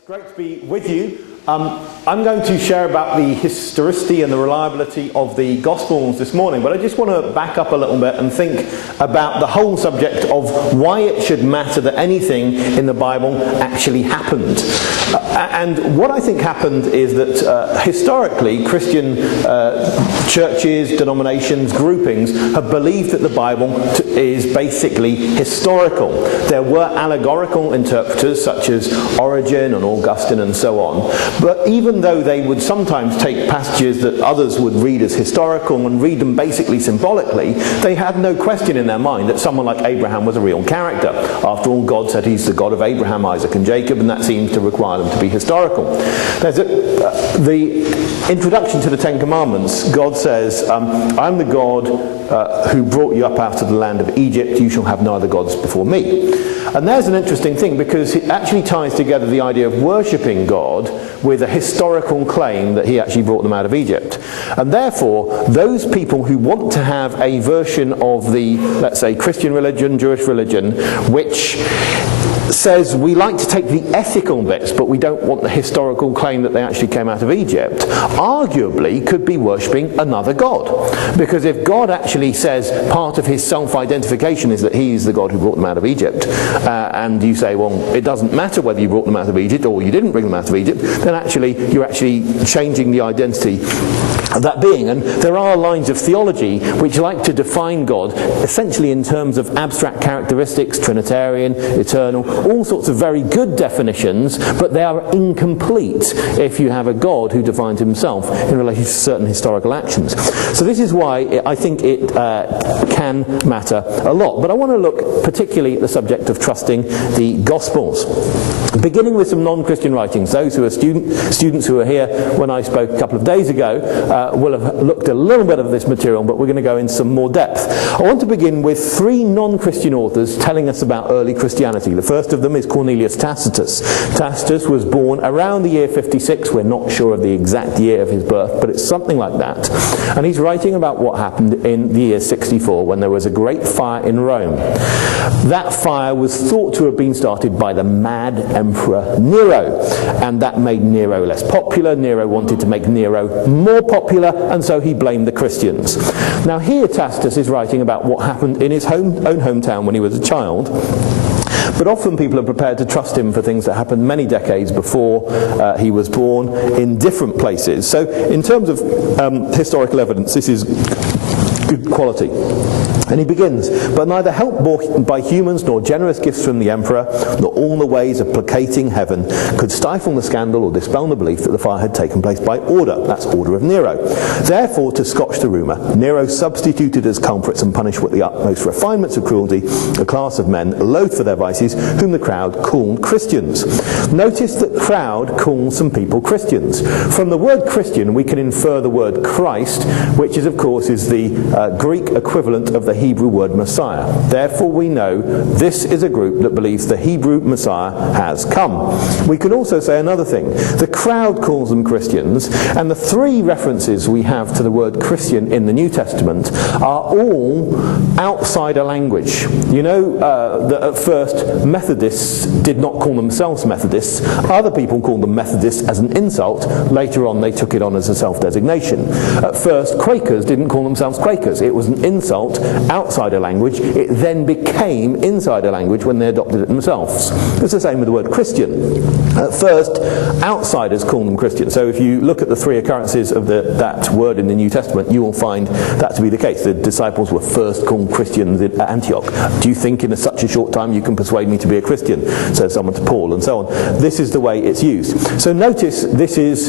It's great to be with you. I'm going to share about the historicity and the reliability of the Gospels this morning, but I just want to back up a little bit and think about the whole subject of why it should matter that anything in the Bible actually happened. And what I think happened is that historically Christian churches, denominations, groupings have believed that the Bible is basically historical. There were allegorical interpreters such as Origen and Augustine and so on. But even though they would sometimes take passages that others would read as historical and read them basically symbolically, they had no question in their mind that someone like Abraham was a real character. After all, God said he's the God of Abraham, Isaac and Jacob, and that seems to require them to be historical. There's the introduction to the Ten Commandments. God says, I'm the God who brought you up out of the land of Egypt. You shall have no other gods before me. And there's an interesting thing, because it actually ties together the idea of worshipping God with a historical claim that he actually brought them out of Egypt. And therefore, those people who want to have a version of the, let's say, Christian religion, Jewish religion, which says we like to take the ethical bits, but we don't want the historical claim that they actually came out of Egypt, arguably could be worshipping another god. Because if God actually says part of his self-identification is that he's the God who brought them out of Egypt, and you say, well, it doesn't matter whether you brought them out of Egypt or you didn't bring them out of Egypt, then actually you're actually changing the identity of that being. And there are lines of theology which like to define God essentially in terms of abstract characteristics, Trinitarian, eternal, all sorts of very good definitions, but they are incomplete if you have a God who defines himself in relation to certain historical actions. So this is why I think it can matter a lot. But I want to look particularly at the subject of trusting the Gospels. Beginning with some non-Christian writings. Those who are students who were here when I spoke a couple of days ago will have looked a little bit of this material, but we're going to go into some more depth. I want to begin with three non-Christian authors telling us about early Christianity. The first of them is Cornelius Tacitus. Tacitus was born around the year 56. We're not sure of the exact year of his birth, but it's something like that. And he's writing about what happened in the year 64 when there was a great fire in Rome. That fire was thought to have been started by the mad Emperor Nero, and that made Nero less popular. Nero wanted to make Nero more popular, and so he blamed the Christians. Now here Tacitus is writing about what happened in his own hometown when he was a child. But often people are prepared to trust him for things that happened many decades before he was born in different places. So in terms of historical evidence, this is good quality. And he begins, but neither help brought by humans nor generous gifts from the emperor, nor all the ways of placating heaven could stifle the scandal or dispel the belief that the fire had taken place by order. That's order of Nero. Therefore, to scotch the rumour, Nero substituted as culprits and punished with the utmost refinements of cruelty a class of men loathed for their vices, whom the crowd called Christians. Notice that crowd calls some people Christians. From the word Christian, we can infer the word Christ, which is, of course, is the Greek equivalent of the Hebrew word Messiah. Therefore we know this is a group that believes the Hebrew Messiah has come. We can also say another thing. The crowd calls them Christians, and the three references we have to the word Christian in the New Testament are all outside a language. You know that at first Methodists did not call themselves Methodists. Other people called them Methodists as an insult. Later on they took it on as a self-designation. At first Quakers didn't call themselves Quakers. It was an insult outside a language. It then became inside a language when they adopted it themselves. It's the same with the word Christian. At first, outsiders call them Christians. So if you look at the three occurrences of that word in the New Testament, you will find that to be the case. The disciples were first called Christians at Antioch. Do you think in such a short time you can persuade me to be a Christian? Says someone to Paul, and so on. This is the way it's used. So notice this is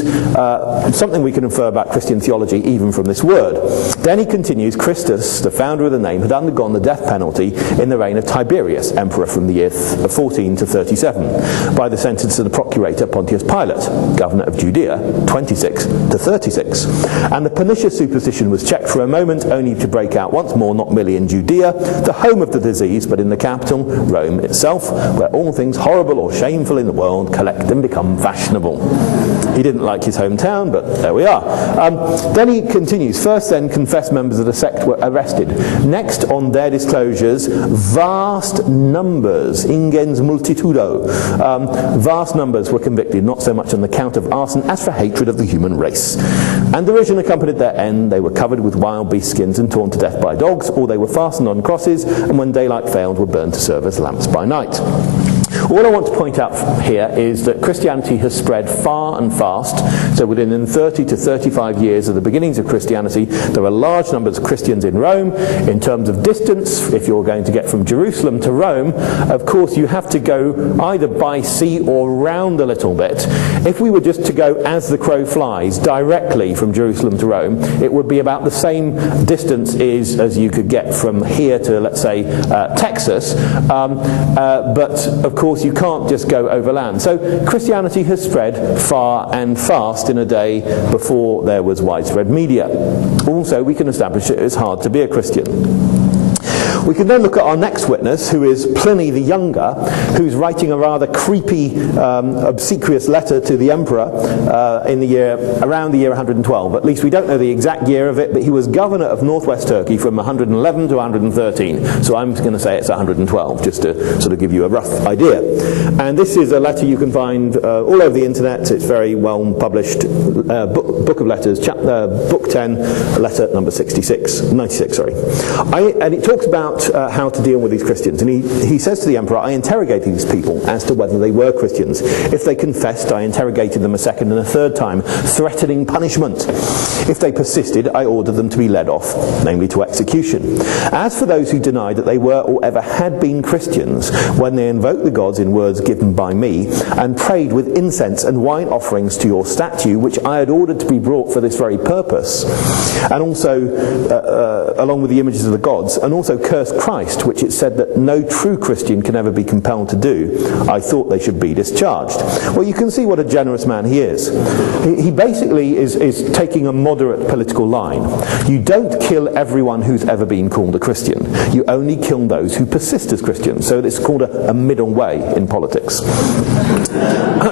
something we can infer about Christian theology even from this word. Then he continues, Christus, the founder of the name, had undergone the death penalty in the reign of Tiberius, emperor from the year 14 to 37, by the sentence of the procurator Pontius Pilate, governor of Judea, 26 to 36. And the pernicious superstition was checked for a moment, only to break out once more, not merely in Judea, the home of the disease, but in the capital, Rome itself, where all things horrible or shameful in the world collect and become fashionable. He didn't like his hometown, but there we are. Then he continues, first then confessed members of the sect were arrested. Next on their disclosures, vast numbers, ingens multitudo, vast numbers were convicted, not so much on the count of arson as for hatred of the human race. And derision accompanied their end. They were covered with wild beast skins and torn to death by dogs, or they were fastened on crosses, and when daylight failed were burned to serve as lamps by night. All I want to point out here is that Christianity has spread far and fast. So within 30 to 35 years of the beginnings of Christianity, there are large numbers of Christians in Rome. In terms of distance, if you're going to get from Jerusalem to Rome, of course you have to go either by sea or round a little bit. If we were just to go as the crow flies directly from Jerusalem to Rome, it would be about the same distance as you could get from here to, let's say, Texas. But of course you can't just go overland. So Christianity has spread far and fast in a day before there was widespread media. Also, we can establish that it's hard to be a Christian. We can then look at our next witness, who is Pliny the Younger, who's writing a rather creepy, obsequious letter to the emperor around the year 112. At least we don't know the exact year of it, but he was governor of northwest Turkey from 111 to 113. So I'm going to say it's 112, just to sort of give you a rough idea. And this is a letter you can find all over the internet. It's very well published. Book of Letters, book 10, letter number 96. And it talks about how to deal with these Christians. And he says to the emperor, I interrogated these people as to whether they were Christians. If they confessed, I interrogated them a second and a third time, threatening punishment. If they persisted, I ordered them to be led off, namely to execution. As for those who denied that they were or ever had been Christians, when they invoked the gods in words given by me, and prayed with incense and wine offerings to your statue, which I had ordered to be brought for this very purpose, and also along with the images of the gods, and also cursed Christ, which it said that no true Christian can ever be compelled to do, I thought they should be discharged. Well, you can see what a generous man he is. He basically is taking a moderate political line. You don't kill everyone who's ever been called a Christian. You only kill those who persist as Christians. So it's called a middle way in politics.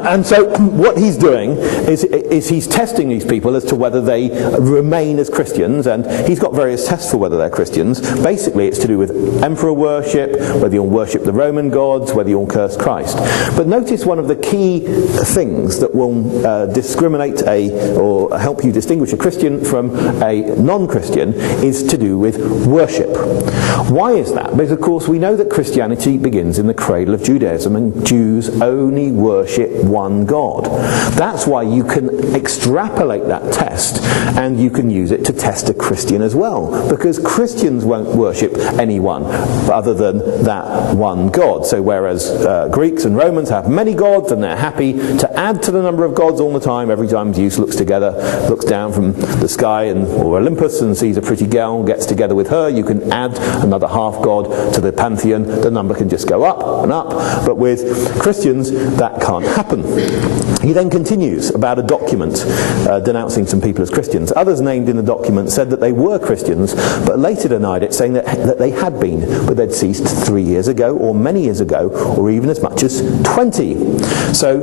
And so what he's doing is he's testing these people as to whether they remain as Christians, and he's got various tests for whether they're Christians. Basically, it's to do with emperor worship, whether you'll worship the Roman gods, whether you'll curse Christ. But notice one of the key things that will discriminate or help you distinguish a Christian from a non-Christian is to do with worship. Why is that? Because of course we know that Christianity begins in the cradle of Judaism, and Jews only worship one God. That's why you can extrapolate that test and you can use it to test a Christian as well, because Christians won't worship anyone other than that one God. So whereas Greeks and Romans have many gods and they're happy to add to the number of gods all the time, every time Zeus looks down from the sky or Olympus and sees a pretty girl, gets together with her, you can add another half god to the pantheon. The number can just go up and up. But with Christians that can't happen. He then continues about a document denouncing some people as Christians. Others named in the document said that they were Christians, but later denied it, saying that they had been, but they'd ceased 3 years ago, or many years ago, or even as much as 20. So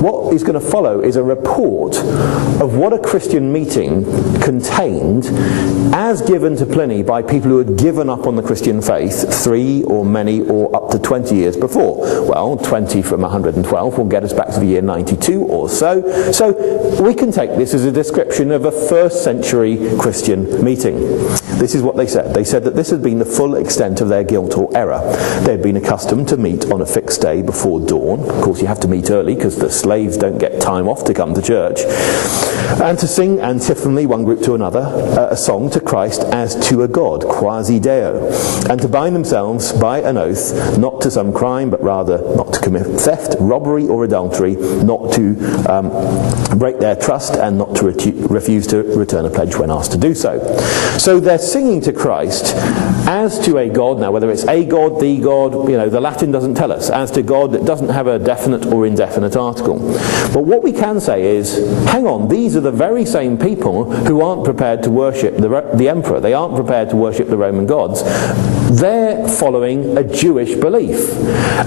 what is going to follow is a report of what a Christian meeting contained as given to Pliny by people who had given up on the Christian faith 3 or many or up to 20 years before. Well, 20 from 112 will get us back to the year 92 or so. So we can take this as a description of a first century Christian meeting. This is what they said. They said that this had been the full extent of their guilt or error. They had been accustomed to meet on a fixed day before dawn. Of course, you have to meet early because the slaves don't get time off to come to church. And to sing antiphonally, one group to another, a song to Christ as to a god, quasi deo. And to bind themselves by an oath, not to some crime, but rather not to commit theft, robbery, or adultery, not to break their trust, and not to refuse to return a pledge when asked to do so. So they're singing to Christ as to a god. Now, whether it's a god, the god, the Latin doesn't tell us. As to God, that doesn't have a definite or indefinite article. But what we can say is, hang on, these are the very same people who aren't prepared to worship the emperor. They aren't prepared to worship the Roman gods. they're following a Jewish belief.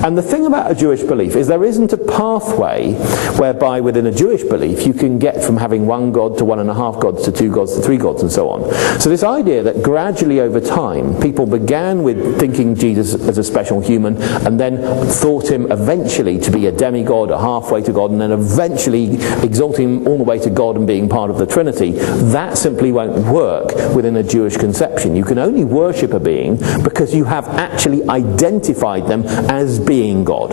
And the thing about a Jewish belief is there isn't a pathway whereby within a Jewish belief you can get from having one God to 1.5 gods to 2 gods to 3 gods and so on. So this idea that gradually over time people began with thinking Jesus as a special human and then thought him eventually to be a demigod, a halfway to God, and then eventually exalting him all the way to God and being part of the Trinity, that simply won't work within a Jewish conception. You can only worship a being because you have actually identified them as being God.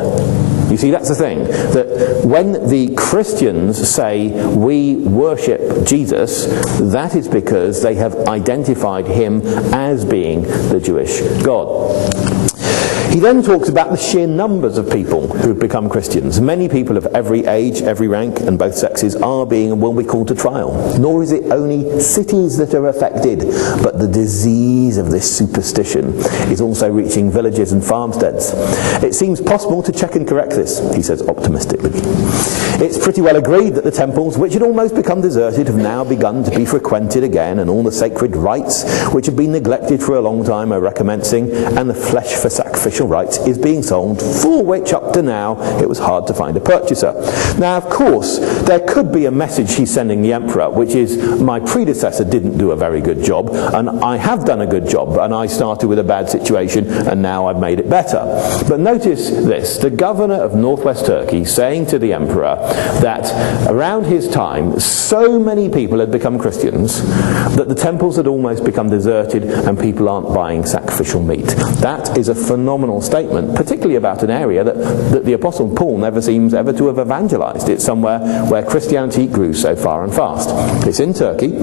You see, that's the thing, that when the Christians say we worship Jesus, that is because they have identified him as being the Jewish God. He then talks about the sheer numbers of people who've become Christians. Many people of every age, every rank, and both sexes are being and will be called to trial. Nor is it only cities that are affected, but the disease of this superstition is also reaching villages and farmsteads. It seems possible to check and correct this, he says optimistically. It's pretty well agreed that the temples, which had almost become deserted, have now begun to be frequented again, and all the sacred rites, which have been neglected for a long time, are recommencing, and the flesh for sacrificial rights is being sold, for which up to now it was hard to find a purchaser. Now, of course, there could be a message he's sending the emperor, which is, my predecessor didn't do a very good job, and I have done a good job, and I started with a bad situation, and now I've made it better. But notice this, the governor of northwest Turkey saying to the emperor that around his time, so many people had become Christians that the temples had almost become deserted and people aren't buying sacrificial meat. That is a phenomenal statement, particularly about an area that the Apostle Paul never seems ever to have evangelized. It's somewhere where Christianity grew so far and fast. It's in Turkey,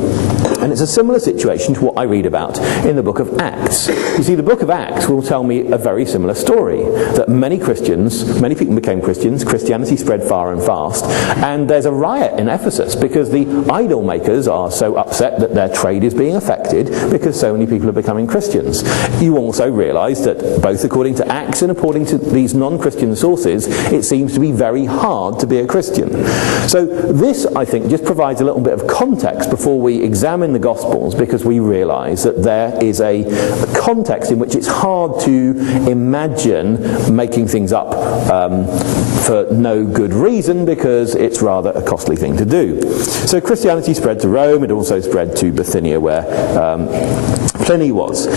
and it's a similar situation to what I read about in the book of Acts. You see, the book of Acts will tell me a very similar story, that many people became Christians, Christianity spread far and fast, and there's a riot in Ephesus because the idol makers are so upset that their trade is being affected because so many people are becoming Christians. You also realize that both according to Acts and according to these non-Christian sources, it seems to be very hard to be a Christian. So this, I think, just provides a little bit of context before we examine the Gospels, because we realize that there is a context in which it's hard to imagine making things up for no good reason, because it's rather a costly thing to do. So Christianity spread to Rome, it also spread to Bithynia, where Pliny was.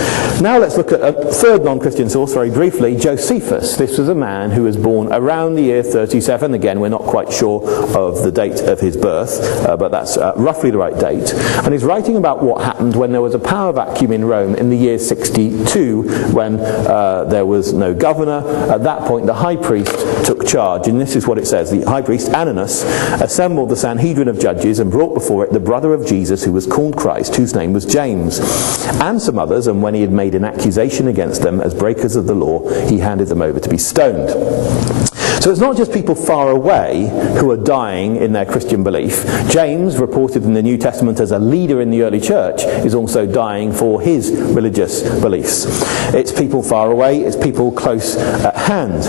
Now let's look at a third non-Christian source very briefly, Josephus. This was a man who was born around the year 37. Again, we're not quite sure of the date of his birth, but that's roughly the right date. And he's writing about what happened when there was a power vacuum in Rome in the year 62, when there was no governor. At that point, the high priest took charge, and this is what it says. The high priest, Ananus, assembled the Sanhedrin of judges and brought before it the brother of Jesus, who was called Christ, whose name was James, and some others, and when he had made an accusation against them as breakers of the law, he handed them over to be stoned. So it's not just people far away who are dying in their Christian belief. James, reported in the New Testament as a leader in the early church, is also dying for his religious beliefs. It's people far away, it's people close at hand.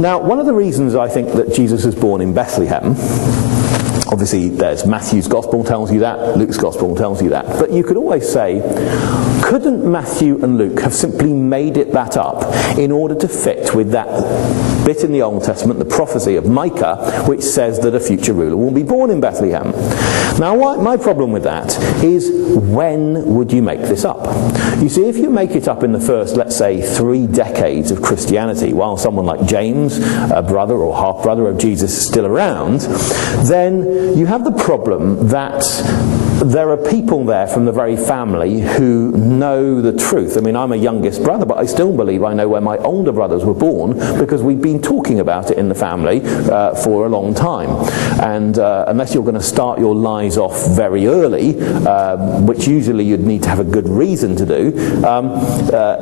Now, one of the reasons I think that Jesus was born in Bethlehem, obviously there's Matthew's Gospel tells you that, Luke's Gospel tells you that, but you could always say, couldn't Matthew and Luke have simply made it that up in order to fit with that bit in the Old Testament, the prophecy of Micah, which says that a future ruler will be born in Bethlehem? Now, my problem with that is, when would you make this up? You see, if you make it up in the first, let's say, 3 decades of Christianity, while someone like James, a brother or half-brother of Jesus, is still around, then you have the problem that there are people there from the very family who know the truth. I mean, I'm a youngest brother, but I still believe I know where my older brothers were born, because we've been talking about it in the family for a long time. And unless you're going to start your lies off very early, which usually you'd need to have a good reason to do,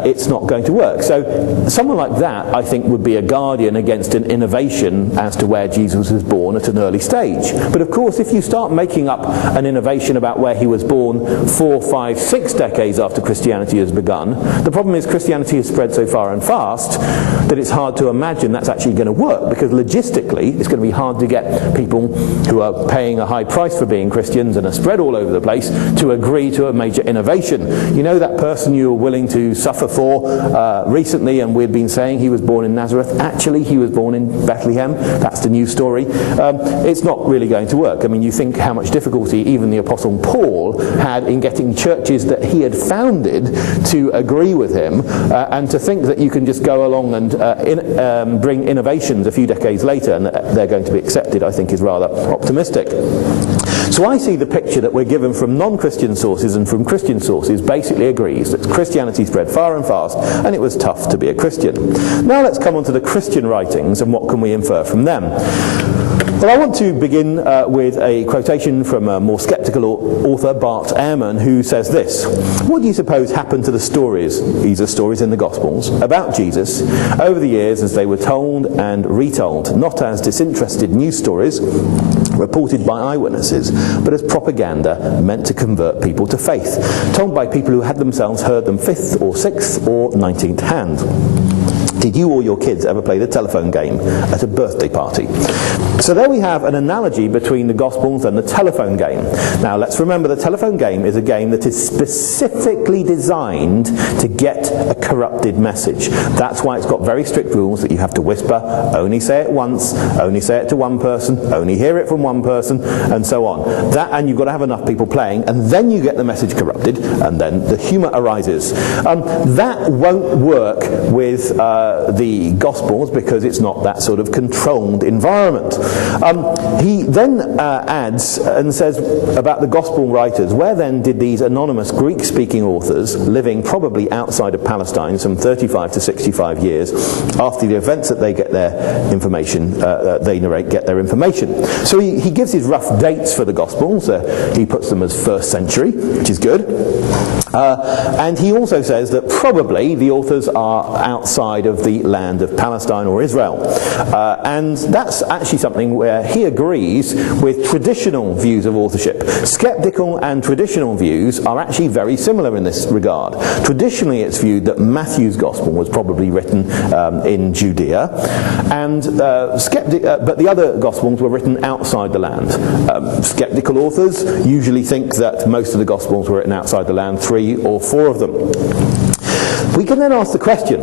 it's not going to work. So someone like that, I think, would be a guardian against an innovation as to where Jesus was born at an early stage. But of course, if you start making up an innovation about about where he was born 4, 5, 6 decades after Christianity has begun. The problem is Christianity has spread so far and fast that it's hard to imagine that's actually going to work, because logistically it's going to be hard to get people who are paying a high price for being Christians and are spread all over the place to agree to a major innovation. You know that person you were willing to suffer for recently, and we've been saying he was born in Nazareth? Actually, he was born in Bethlehem. That's the new story. It's not really going to work. I mean, you think how much difficulty even the Apostle Paul had in getting churches that he had founded to agree with him, and to think that you can just go along and bring innovations a few decades later and they're going to be accepted, I think is rather optimistic. So I see the picture that we're given from non-Christian sources and from Christian sources basically agrees that Christianity spread far and fast and it was tough to be a Christian. Now let's come on to the Christian writings and what can we infer from them. Well, I want to begin with a quotation from a more sceptical author, Bart Ehrman, who says this: "What do you suppose happened to the stories," these are stories in the Gospels, "about Jesus over the years as they were told and retold, not as disinterested news stories reported by eyewitnesses, but as propaganda meant to convert people to faith, told by people who had themselves heard them 5th or 6th or 19th hand? Did you or your kids ever play the telephone game at a birthday party?" So there we have an analogy between the Gospels and the telephone game. Now let's remember the telephone game is a game that is specifically designed to get a corrupted message. That's why it's got very strict rules that you have to whisper, only say it once, only say it to one person, only hear it from one person, and so on. And you've got to have enough people playing, and then you get the message corrupted, and then the humour arises. That won't work with the Gospels because it's not that sort of controlled environment. He then adds and says about the Gospel writers, where then did these anonymous Greek-speaking authors, living probably outside of Palestine some 35 to 65 years after the events that they get their information, they narrate, get their information. So he gives his rough dates for the Gospels. He puts them as 1st century, which is good. And he also says that probably the authors are outside of the land of Palestine or Israel. And that's actually something where he agrees with traditional views of authorship. Skeptical and traditional views are actually very similar in this regard. Traditionally it's viewed that Matthew's Gospel was probably written in Judea, and but the other Gospels were written outside the land. Skeptical authors usually think that most of the Gospels were written outside the land, 3 or 4 of them. We can then ask the question,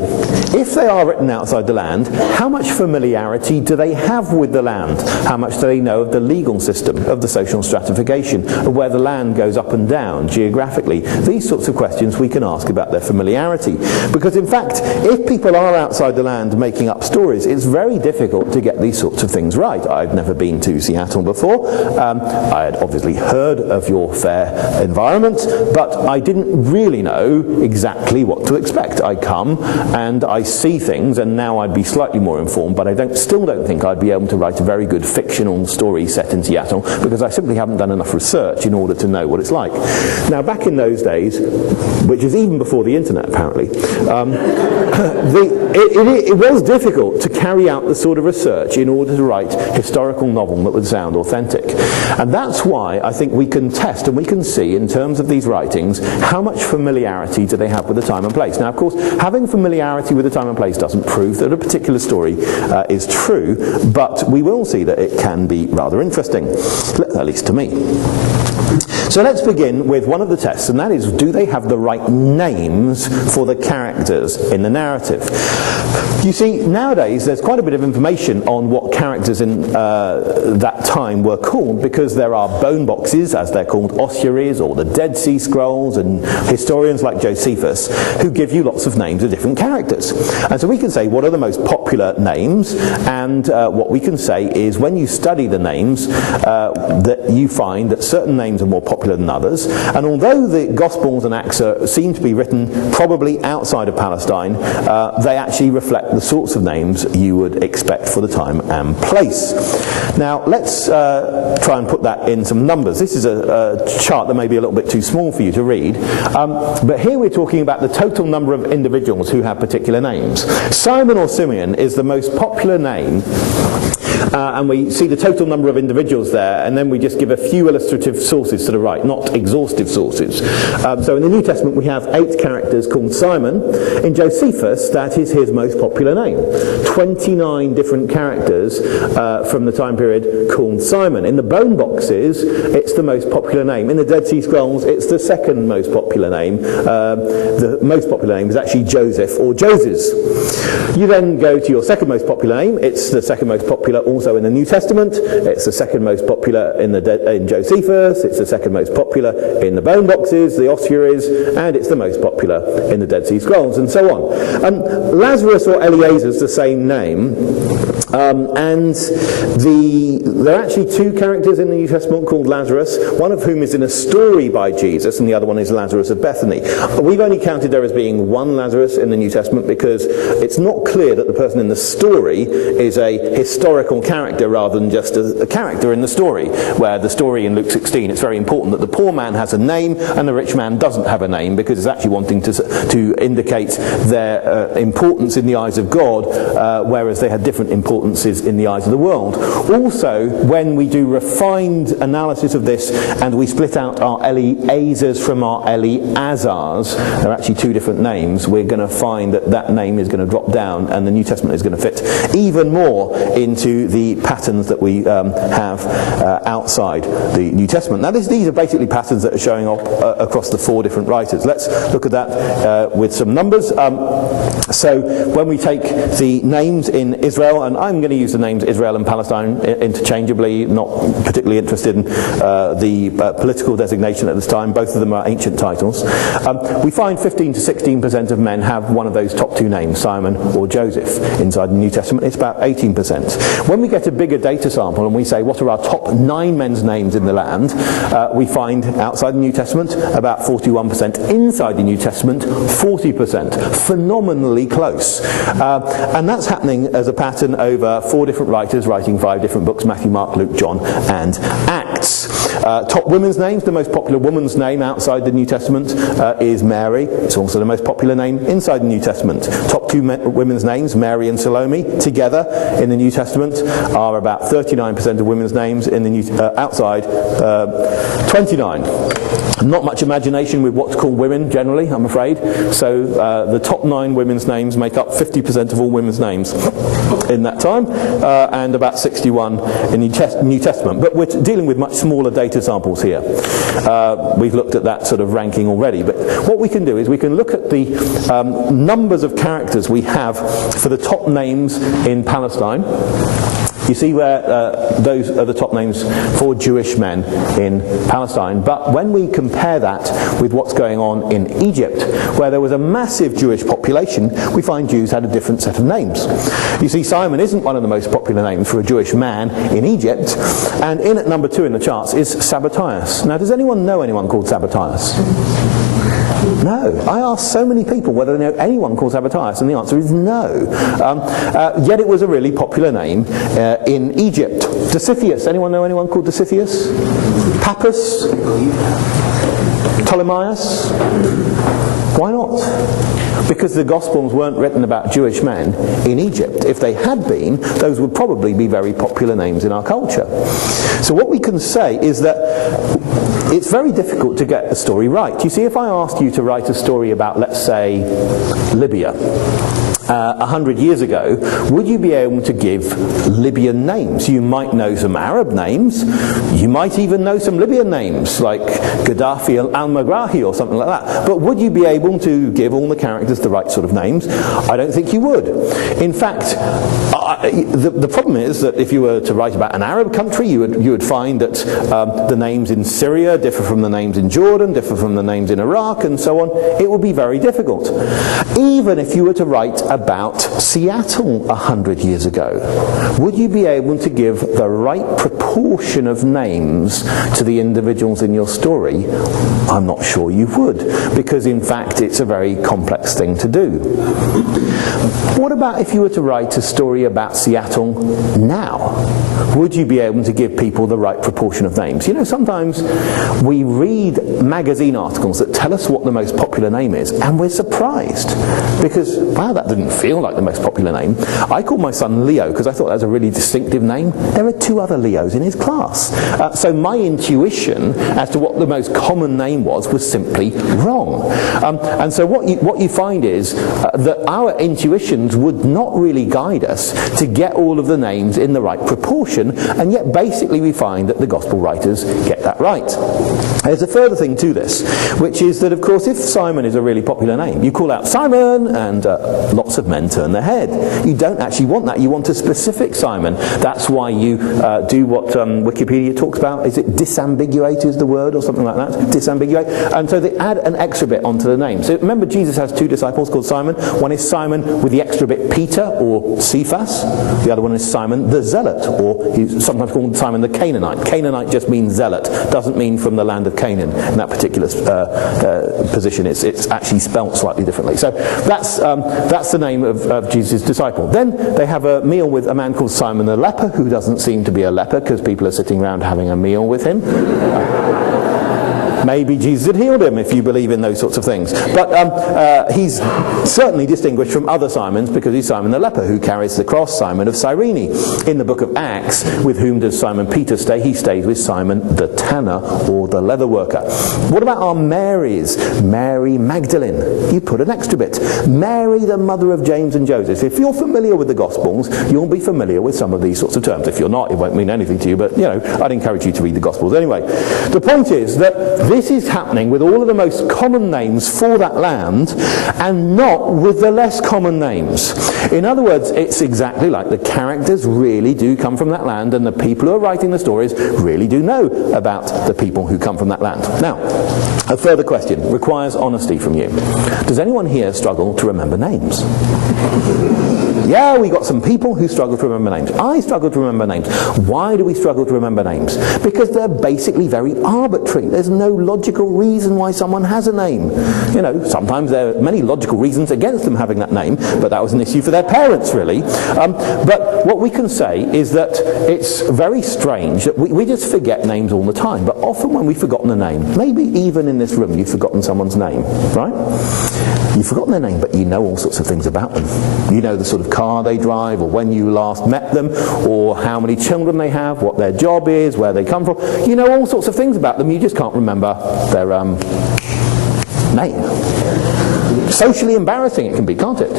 if they are written outside the land, how much familiarity do they have with the land? How much do they know of the legal system, of the social stratification, of where the land goes up and down geographically? These sorts of questions we can ask about their familiarity. Because in fact, if people are outside the land making up stories, it's very difficult to get these sorts of things right. I've never been to Seattle before. I had obviously heard of your fair environment, but I didn't really know exactly what to expect. I come and I see things, and now I'd be slightly more informed, but I still don't think I'd be able to write a very good fictional story set in Seattle, because I simply haven't done enough research in order to know what it's like. Now, back in those days, which is even before the internet apparently, it was difficult to carry out the sort of research in order to write a historical novel that would sound authentic. And that's why I think we can test and we can see in terms of these writings how much familiarity do they have with the time and place. Now, of course, having familiarity with the time and place doesn't prove that a particular story is true, but we will see that it can be rather interesting, at least to me. So let's begin with one of the tests, and that is, do they have the right names for the characters in the narrative? You see, nowadays there's quite a bit of information on what characters in that time were called, because there are bone boxes, as they're called, ossuaries, or the Dead Sea Scrolls, and historians like Josephus who give you lots of names of different characters. And so we can say what are the most popular names, and what we can say is when you study the names that you find that certain names are more popular than others, and although the Gospels and Acts seem to be written probably outside of Palestine, they actually reflect the sorts of names you would expect for the time and place. Now let's try and put that in some numbers. This is a chart that may be a little bit too small for you to read, but here we're talking about the total number of individuals who have particular names. Simon or Simeon is the most popular name and we see the total number of individuals there, and then we just give a few illustrative sources to the right, not exhaustive sources. So in the New Testament we have 8 characters called Simon. In Josephus, that is his most popular name. 29 different characters from the time period called Simon. In the bone boxes, it's the most popular name. In the Dead Sea Scrolls, it's the second most popular name. The most popular name is actually Joseph or Joses. You then go to your second most popular name. It's the second most popular also in the New Testament. It's the second most popular in Josephus. It's the second most popular in the bone boxes, the ossuaries, and it's the most popular in the Dead Sea Scrolls, and so on. Lazarus or Eliezer is the same name. And there are actually 2 characters in the New Testament called Lazarus, one of whom is in a story by Jesus, and the other one is Lazarus of Bethany. We've only counted there as being one Lazarus in the New Testament because it's not clear that the person in the story is a historical character rather than just a character in the story, where the story in Luke 16, it's very important that the poor man has a name and the rich man doesn't have a name, because it's actually wanting to indicate their importance in the eyes of God, whereas they had different importances in the eyes of the world. Also, when we do refined analysis of this and we split out our Eliezers from our Eleazars, they're actually 2 different names, we're going to find that that name is going to drop down and the New Testament is going to fit even more into the patterns that we have outside the New Testament. Now these are basically patterns that are showing up across the 4 different writers. Let's look at that with some numbers. So when we take the names in Israel, and I'm going to use the names Israel and Palestine interchangeably, not particularly interested in the political designation at this time, both of them are ancient titles. We find 15 to 16% of men have one of those top 2 names, Simon or Joseph. Inside the New Testament it's about 18%. When we get a bigger data sample and we say what are our top 9 men's names in the land, we find outside the New Testament about 41%, inside the New Testament 40%, phenomenally close. And that's happening as a pattern over 4 different writers writing 5 different books, Matthew, Mark, Luke, John and Acts. Top women's names, the most popular woman's name outside the New Testament is Mary. It's also the most popular name inside the New Testament. Top 2 women's names, Mary and Salome, together in the New Testament are about 39% of women's names in the outside 29. Not much imagination with what's called women generally, I'm afraid. So the top 9 women's names make up 50% of all women's names in that time, and about 61 in the New Testament. But we're dealing with much smaller data samples here. We've looked at that sort of ranking already. But what we can do is we can look at the numbers of characters we have for the top names in Palestine. You see where those are the top names for Jewish men in Palestine. But when we compare that with what's going on in Egypt, where there was a massive Jewish population, we find Jews had a different set of names. You see, Simon isn't one of the most popular names for a Jewish man in Egypt, and in at number 2 in the charts is Sabbatias. Now, does anyone know anyone called Sabbatias? No. I asked so many people whether they know anyone called Sabbatias, and the answer is no. Yet it was a really popular name in Egypt. Dositheus. Anyone know anyone called Dositheus? Pappus? Ptolemaeus? Why not? Because the Gospels weren't written about Jewish men in Egypt. If they had been, those would probably be very popular names in our culture. So what we can say is that it's very difficult to get a story right. You see, if I asked you to write a story about, let's say, Libya, 100 years ago, would you be able to give Libyan names? You might know some Arab names. You might even know some Libyan names, like Gaddafi al-Maghrahi or something like that. But would you be able to give all the characters the right sort of names? I don't think you would. In fact, the problem is that if you were to write about an Arab country, you would find that the names in Syria differ from the names in Jordan, differ from the names in Iraq, and so on. It would be very difficult. Even if you were to write about Seattle 100 years ago, would you be able to give the right proportion of names to the individuals in your story? I'm not sure you would, because in fact it's a very complex thing to do. What about if you were to write a story about Seattle now? Would you be able to give people the right proportion of names? You know, sometimes we read magazine articles that tell us what the most popular name is, and we're surprised, because, wow, that didn't didn't feel like the most popular name. I called my son Leo because I thought that was a really distinctive name. There are 2 other Leos in his class. So my intuition as to what the most common name was simply wrong. And so what you find is that our intuitions would not really guide us to get all of the names in the right proportion, and yet basically we find that the Gospel writers get that right. There's a further thing to this, which is that, of course, if Simon is a really popular name, you call out Simon and lots of men turn their head. You don't actually want that. You want a specific Simon. That's why you do what Wikipedia talks about. Is it disambiguate is the word or something like that? Disambiguate. And so they add an extra bit onto the name. So remember, Jesus has 2 disciples called Simon. One is Simon with the extra bit Peter or Cephas. The other one is Simon the Zealot, or he's sometimes called Simon the Canaanite. Canaanite just means zealot. Doesn't mean from the land of Canaan. In that particular position, it's actually spelt slightly differently. So that's the name of Jesus' disciple. Then they have a meal with a man called Simon the leper, who doesn't seem to be a leper because people are sitting around having a meal with him. Maybe Jesus had healed him, if you believe in those sorts of things. But he's certainly distinguished from other Simons because he's Simon the leper, who carries the cross, Simon of Cyrene. In the book of Acts, with whom does Simon Peter stay? He stays with Simon the tanner, or the leather worker. What about our Marys? Mary Magdalene. You put an extra bit. Mary, the mother of James and Joseph. If you're familiar with the Gospels, you'll be familiar with some of these sorts of terms. If you're not, it won't mean anything to you, but, I'd encourage you to read the Gospels anyway. The point is that this is happening with all of the most common names for that land, and not with the less common names. In other words, it's exactly like the characters really do come from that land, and the people who are writing the stories really do know about the people who come from that land. Now, a further question requires honesty from you. Does anyone here struggle to remember names? Yeah, we got some people who struggle to remember names. I struggle to remember names. Why do we struggle to remember names? Because they're basically very arbitrary. There's no logical reason why someone has a name. Sometimes there are many logical reasons against them having that name, but that was an issue for their parents, really. But what we can say is that it's very strange that we just forget names all the time. But often when we've forgotten a name, maybe even in this room you've forgotten someone's name, right? You've forgotten their name, but you know all sorts of things about them. You know the sort of car they drive, or when you last met them, or how many children they have, what their job is, where they come from. You know all sorts of things about them. You just can't remember their name. Socially embarrassing it can be, can't it?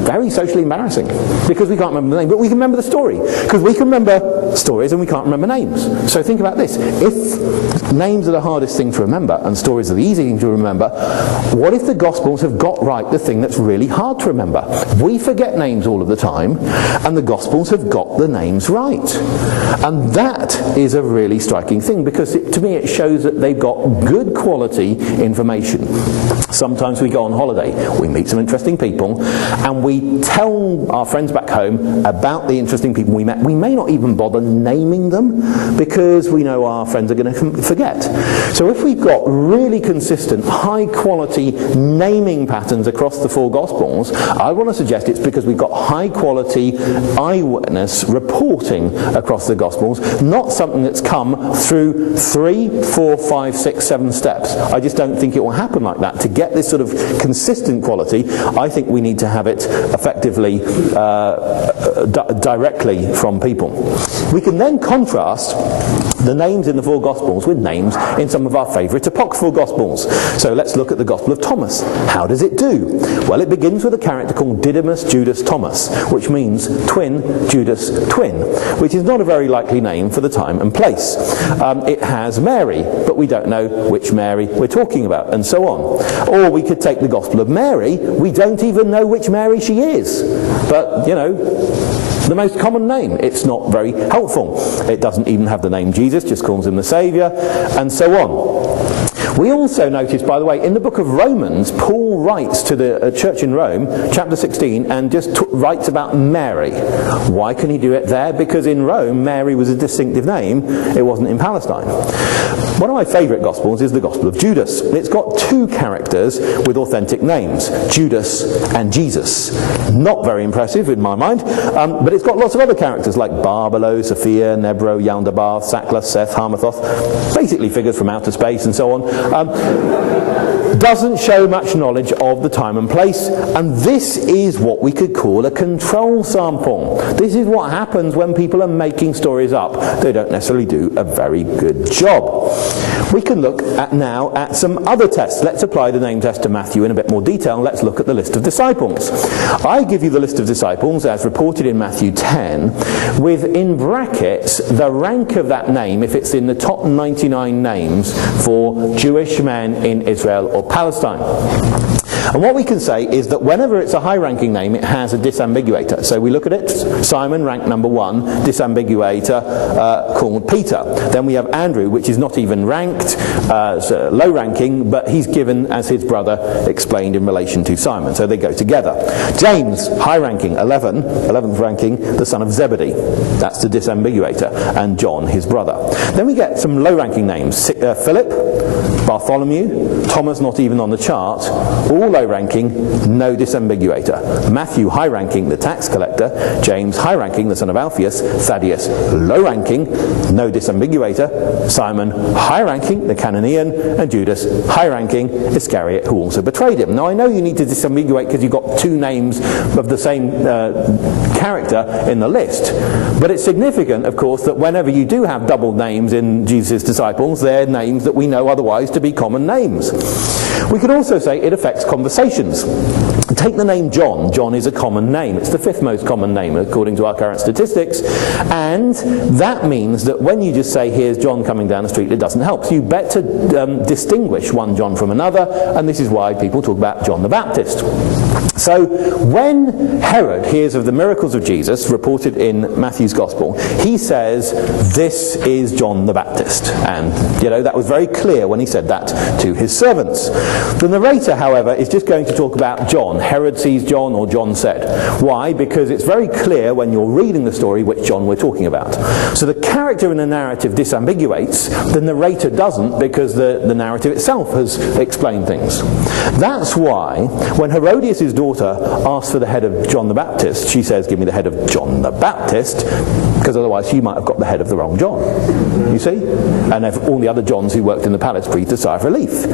Very socially embarrassing, because we can't remember the name, but we can remember the story, because we can remember stories and we can't remember names. So think about this. If names are the hardest thing to remember and stories are the easy thing to remember, what if the Gospels have got right the thing that's really hard to remember? We forget names all of the time, and the Gospels have got the names right. And that is a really striking thing, because to me it shows that they've got good quality information. Sometimes we go on holiday, we meet some interesting people, and we tell our friends back home about the interesting people we met. We may not even bother naming them, because we know our friends are going to forget. So if we've got really consistent, high quality naming patterns across the 4 Gospels, I want to suggest it's because we've got high quality eyewitness reporting across the Gospels, not something that's come through 3, 4, 5, 6, 7 steps. I just don't think it will happen like that. To get this sort of consistent quality, I think we need to have it effectively directly from people. We can then contrast the names in the 4 Gospels with names in some of our favourite apocryphal Gospels. So let's look at the Gospel of Thomas. How does it do? Well, it begins with a character called Didymus Judas Thomas, which means twin, Judas twin, which is not a very likely name for the time and place. It has Mary, but we don't know which Mary we're talking about, and so on. Or we could take the Gospel of Mary. We don't even know which Mary she is. But, the most common name. It's not very helpful. It doesn't even have the name Jesus, just calls him the Saviour, and so on. We also notice, by the way, in the book of Romans, Paul writes to the church in Rome, chapter 16, and just writes about Mary. Why can he do it there? Because in Rome, Mary was a distinctive name. It wasn't in Palestine. One of my favourite Gospels is the Gospel of Judas. It's got 2 characters with authentic names, Judas and Jesus. Not very impressive in my mind, but it's got lots of other characters like Barbelo, Sophia, Nebro, Yaldabaoth, Sakla, Seth, Harmathoth, basically figures from outer space and so on. doesn't show much knowledge of the time and place, and this is what we could call a control sample. This is what happens when people are making stories up. They don't necessarily do a very good job. We can look now at some other tests. Let's apply the name test to Matthew in a bit more detail, and let's look at the list of disciples. I give you the list of disciples as reported in Matthew 10, with in brackets the rank of that name if it's in the top 99 names for Jewish men in Israel or Palestine. And what we can say is that whenever it's a high-ranking name, it has a disambiguator. So we look at it, Simon, rank number 1, disambiguator called Peter. Then we have Andrew, which is not even ranked, so low-ranking, but he's given as his brother explained in relation to Simon. So they go together. James, high-ranking, 11th ranking, the son of Zebedee. That's the disambiguator. And John, his brother. Then we get some low-ranking names. Philip, Bartholomew, Thomas not even on the chart, all low-ranking, no disambiguator. Matthew, high-ranking, the tax collector. James, high-ranking, the son of Alphaeus. Thaddeus, low-ranking, no disambiguator. Simon, high-ranking, the Cananean. And Judas, high-ranking, Iscariot, who also betrayed him. Now I know you need to disambiguate because you've got two names of the same character in the list, but it's significant, of course, that whenever you do have double names in Jesus' disciples, they're names that we know otherwise to be common names. We could also say it affects conversations. Take the name John. John is a common name. It's the 5th most common name according to our current statistics, and that means that when you just say here's John coming down the street, it doesn't help. So you better distinguish one John from another, and this is why people talk about John the Baptist. So when Herod hears of the miracles of Jesus reported in Matthew's Gospel, he says, this is John the Baptist. And, that was very clear when he said that to his servants. The narrator, however, is just going to talk about John. Herod sees John, or John said. Why? Because it's very clear when you're reading the story which John we're talking about. So the character in the narrative disambiguates, the narrator doesn't, because the narrative itself has explained things. That's why when Herodias' daughter asks for the head of John the Baptist, she says, give me the head of John the Baptist, because otherwise she might have got the head of the wrong John. You see? And if all the other Johns who worked in the palace breathed a sigh of relief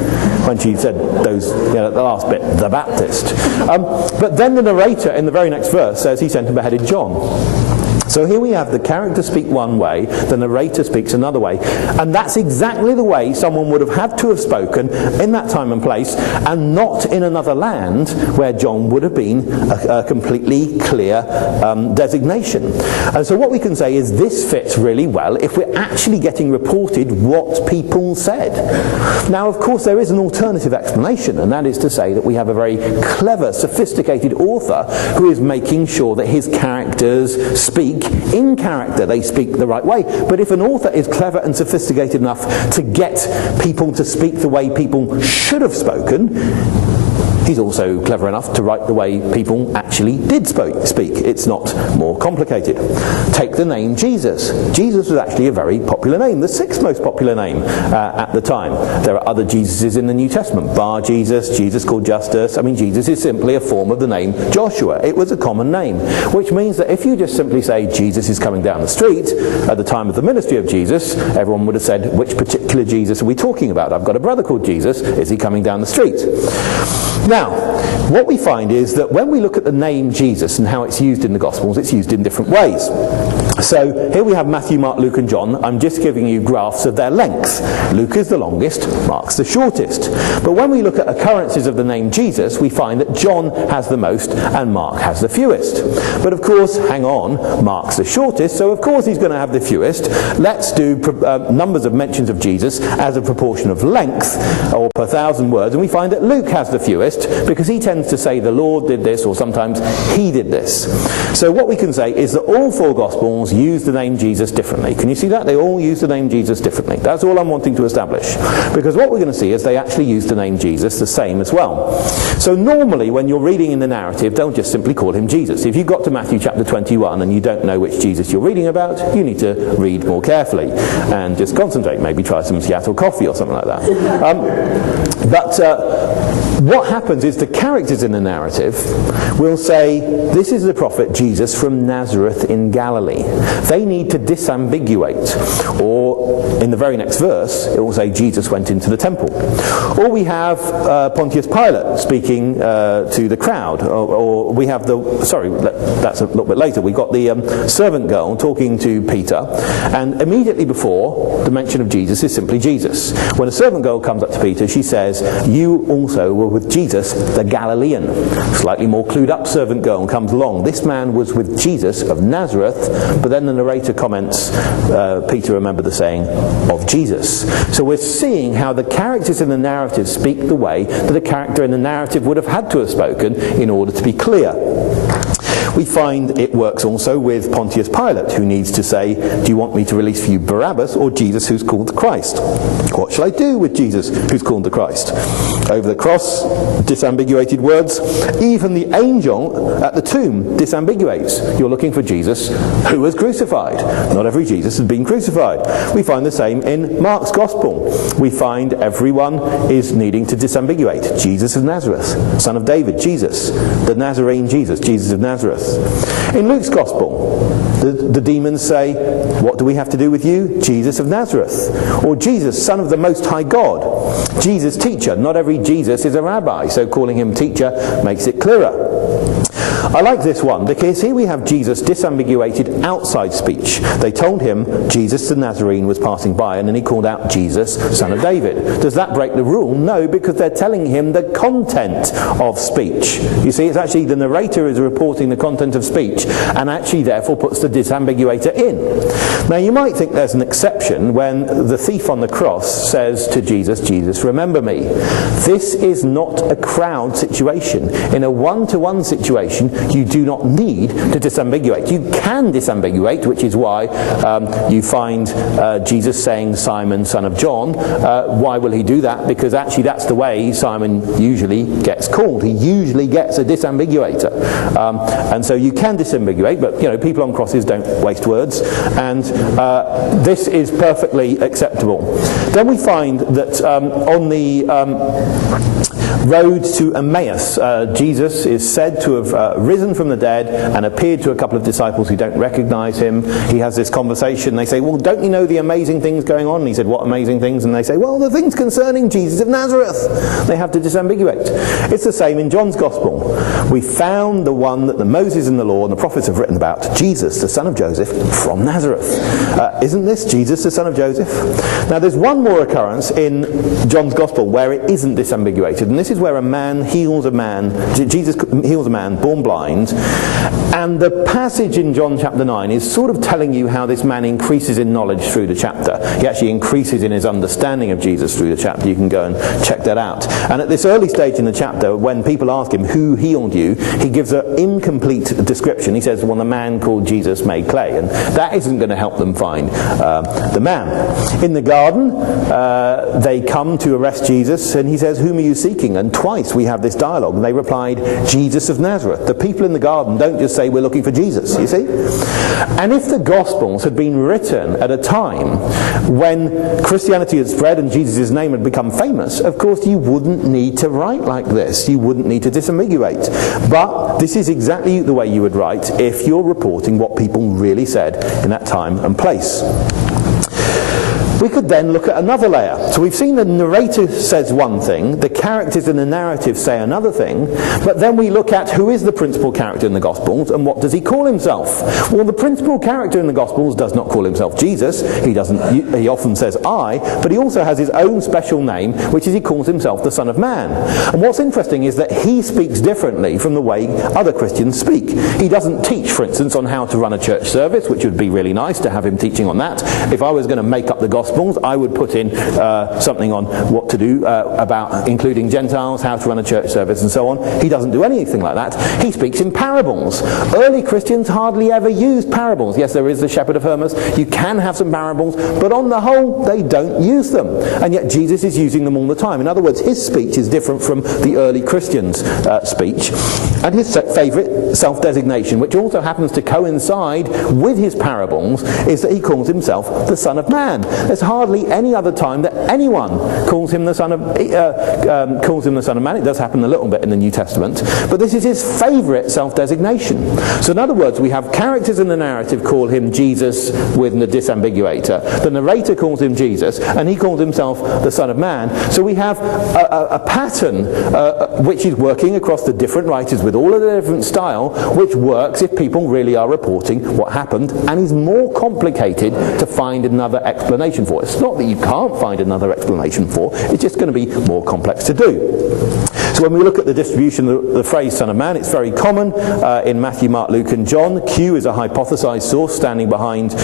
when she said those, the last bit, the Baptist. But then the narrator in the very next verse says he sent and beheaded John. So here we have the character speak one way, the narrator speaks another way, and that's exactly the way someone would have had to have spoken in that time and place, and not in another land where John would have been a completely clear designation. And so what we can say is this fits really well if we're actually getting reported what people said. Now, of course, there is an alternative explanation, and that is to say that we have a very clever, sophisticated author who is making sure that his characters speak in character, they speak the right way. But if an author is clever and sophisticated enough to get people to speak the way people should have spoken, he's also clever enough to write the way people actually did speak. It's not more complicated. Take the name Jesus. Jesus was actually a very popular name, the 6th most popular name at the time. There are other Jesuses in the New Testament. Bar Jesus, Jesus called Justus. Jesus is simply a form of the name Joshua. It was a common name, which means that if you just simply say Jesus is coming down the street, at the time of the ministry of Jesus, everyone would have said, which particular Jesus are we talking about? I've got a brother called Jesus. Is he coming down the street? Now, what we find is that when we look at the name Jesus and how it's used in the Gospels, it's used in different ways. So here we have Matthew, Mark, Luke and John. I'm just giving you graphs of their length. Luke is the longest, Mark's the shortest. But when we look at occurrences of the name Jesus, we find that John has the most and Mark has the fewest. But of course, hang on, Mark's the shortest, so of course he's going to have the fewest. Let's do numbers of mentions of Jesus as a proportion of length, or per 1,000 words, and we find that Luke has the fewest, because he tends to say the Lord did this, or sometimes he did this. So what we can say is that all 4 Gospels use the name Jesus differently. Can you see that? They all use the name Jesus differently. That's all I'm wanting to establish. Because what we're going to see is they actually use the name Jesus the same as well. So normally when you're reading in the narrative, don't just simply call him Jesus. If you've got to Matthew chapter 21 and you don't know which Jesus you're reading about, you need to read more carefully and just concentrate. Maybe try some Seattle coffee or something like that. what happens is the characters in the narrative will say, this is the prophet Jesus from Nazareth in Galilee. They need to disambiguate. Or in the very next verse, it will say Jesus went into the temple. Or we have Pontius Pilate speaking to the crowd. Or we have that's a little bit later. We've got the servant girl talking to Peter. And immediately before, the mention of Jesus is simply Jesus. When a servant girl comes up to Peter, she says, you also were with Jesus, the Galilean. Slightly more clued up servant girl comes along. This man was with Jesus of Nazareth, but then the narrator comments, Peter remembered the saying of Jesus. So we're seeing how the characters in the narrative speak the way that a character in the narrative would have had to have spoken in order to be clear. We find it works also with Pontius Pilate, who needs to say, do you want me to release for you Barabbas or Jesus who's called the Christ? What shall I do with Jesus who's called the Christ? Over the cross, disambiguated words. Even the angel at the tomb disambiguates. You're looking for Jesus who was crucified. Not every Jesus has been crucified. We find the same in Mark's Gospel. We find everyone is needing to disambiguate. Jesus of Nazareth, son of David, Jesus. The Nazarene Jesus, Jesus of Nazareth. In Luke's Gospel, the demons say, what do we have to do with you? Jesus of Nazareth. Or Jesus, son of the Most High God. Jesus, teacher. Not every Jesus is a rabbi, so calling him teacher makes it clearer. I like this one because here we have Jesus disambiguated outside speech. They told him Jesus the Nazarene was passing by, and then he called out Jesus, son of David. Does that break the rule? No, because they're telling him the content of speech. You see, it's actually the narrator is reporting the content of speech and actually therefore puts the disambiguator in. Now you might think there's an exception when the thief on the cross says to Jesus, Jesus, remember me. This is not a crowd situation. In a one-to-one situation, you do not need to disambiguate. You can disambiguate, which is why you find Jesus saying Simon, son of John. Why will he do that? Because actually that's the way Simon usually gets called. He usually gets a disambiguator. And so you can disambiguate, but people on crosses don't waste words. And this is perfectly acceptable. Then we find that on the road to Emmaus, Jesus is said to have risen from the dead and appeared to a couple of disciples who don't recognize him. He has this conversation. They say, well, don't you know the amazing things going on? And he said, what amazing things? And they say, well, the things concerning Jesus of Nazareth. They have to disambiguate. It's the same in John's Gospel. We found the one that the Moses and the law and the prophets have written about, Jesus, the son of Joseph from Nazareth. Isn't this Jesus, the son of Joseph? Now, there's one more occurrence in John's Gospel where it isn't disambiguated, and this is where a man heals a man, Jesus heals a man born blind, and the passage in John chapter 9 is sort of telling you how this man increases in knowledge through the chapter. He actually increases in his understanding of Jesus through the chapter. You can go and check that out. And at this early stage in the chapter, when people ask him, who healed you? He gives an incomplete description. He says, well, a man called Jesus made clay. And that isn't going to help them find the man. In the garden, they come to arrest Jesus, and he says, whom are you seeking? And twice we have this dialogue. And they replied, Jesus of Nazareth. The people in the garden don't just say, we're looking for Jesus, you see? And if the Gospels had been written at a time when Christianity had spread and Jesus' name had become famous, of course you wouldn't need to write like this. You wouldn't need to disambiguate. But this is exactly the way you would write if you're reporting what people really said in that time and place. We could then look at another layer. So we've seen the narrator says one thing, the characters in the narrative say another thing, but then we look at who is the principal character in the Gospels and what does he call himself? Well, the principal character in the Gospels does not call himself Jesus. He often says I, but he also has his own special name, which is he calls himself the Son of Man. And what's interesting is that he speaks differently from the way other Christians speak. He doesn't teach, for instance, on how to run a church service, which would be really nice to have him teaching on that. If I was going to make up the Gospels, I would put in something on what to do about including Gentiles, how to run a church service and so on. He doesn't do anything like that. He speaks in parables. Early Christians hardly ever used parables. Yes, there is the Shepherd of Hermas. You can have some parables, but on the whole, they don't use them. And yet Jesus is using them all the time. In other words, his speech is different from the early Christians' speech. And his favourite self-designation, which also happens to coincide with his parables, is that he calls himself the Son of Man. There's there's hardly any other time that anyone calls him the Son of Man. It does happen a little bit in the New Testament, but this is his favourite self-designation. So in other words, we have characters in the narrative call him Jesus with the disambiguator. The narrator calls him Jesus, and he calls himself the Son of Man. So we have a pattern which is working across the different writers with all of their different style, which works if people really are reporting what happened, and is more complicated to find another explanation for. It's not that you can't find another explanation for, it's just going to be more complex to do. So when we look at the distribution of the phrase Son of Man, it's very common in Matthew, Mark, Luke and John. Q is a hypothesized source standing behind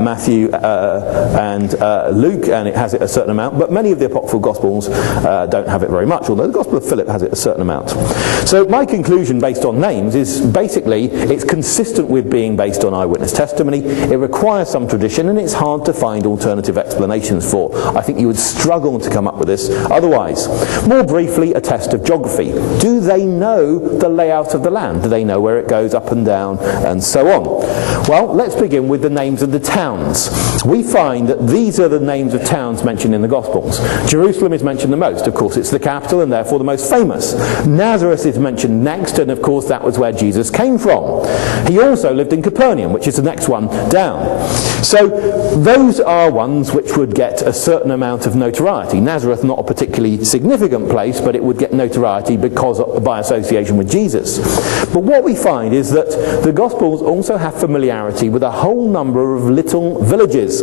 Matthew and Luke, and it has it a certain amount, but many of the Apocryphal Gospels don't have it very much, although the Gospel of Philip has it a certain amount. So my conclusion based on names is basically it's consistent with being based on eyewitness testimony. It requires some tradition, and it's hard to find alternative explanations for. I think you would struggle to come up with this otherwise. More briefly, a test of geography. Do they know the layout of the land? Do they know where it goes up and down and so on? Well, let's begin with the names of the towns. We find that these are the names of towns mentioned in the Gospels. Jerusalem is mentioned the most. Of course, it's the capital and therefore the most famous. Nazareth is mentioned next, and of course that was where Jesus came from. He also lived in Capernaum, which is the next one down. So those are ones which would get a certain amount of notoriety. Nazareth, not a particularly significant place, but it would get notoriety because by association with Jesus. But what we find is that the Gospels also have familiarity with a whole number of little villages.